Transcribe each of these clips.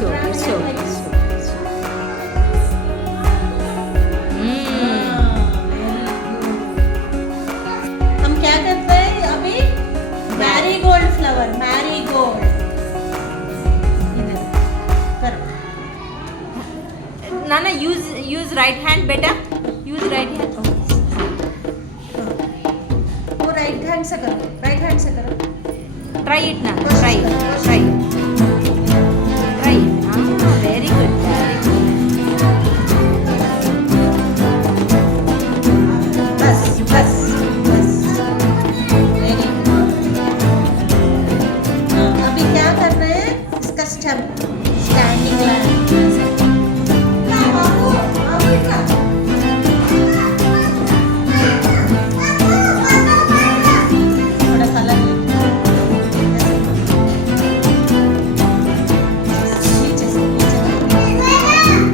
It's okay. It's okay. It's okay. हम क्या करते हैं अभी marigold flower marigold Nana, use right hand, beta. Use right hand. वो राइट हैंड से करो Try it, Nana. Try it. Try it. Try it. Ah, very good. Very good. बस बस बस वेरी अभी क्या कर रहे हैं इसका स्टेप स्टैंडिंग लाइन थोड़ा कलर नीचे से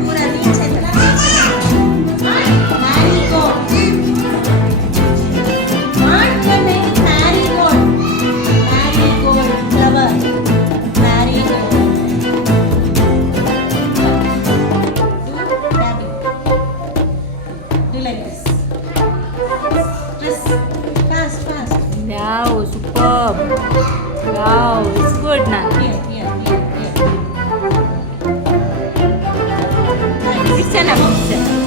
पूरा नीचे तक मैरीगोल्ड मार्क नहीं marigold flower marigold do like this press fast Wow, superb. Wow, it's good, Nana. here It's enough. It's enough.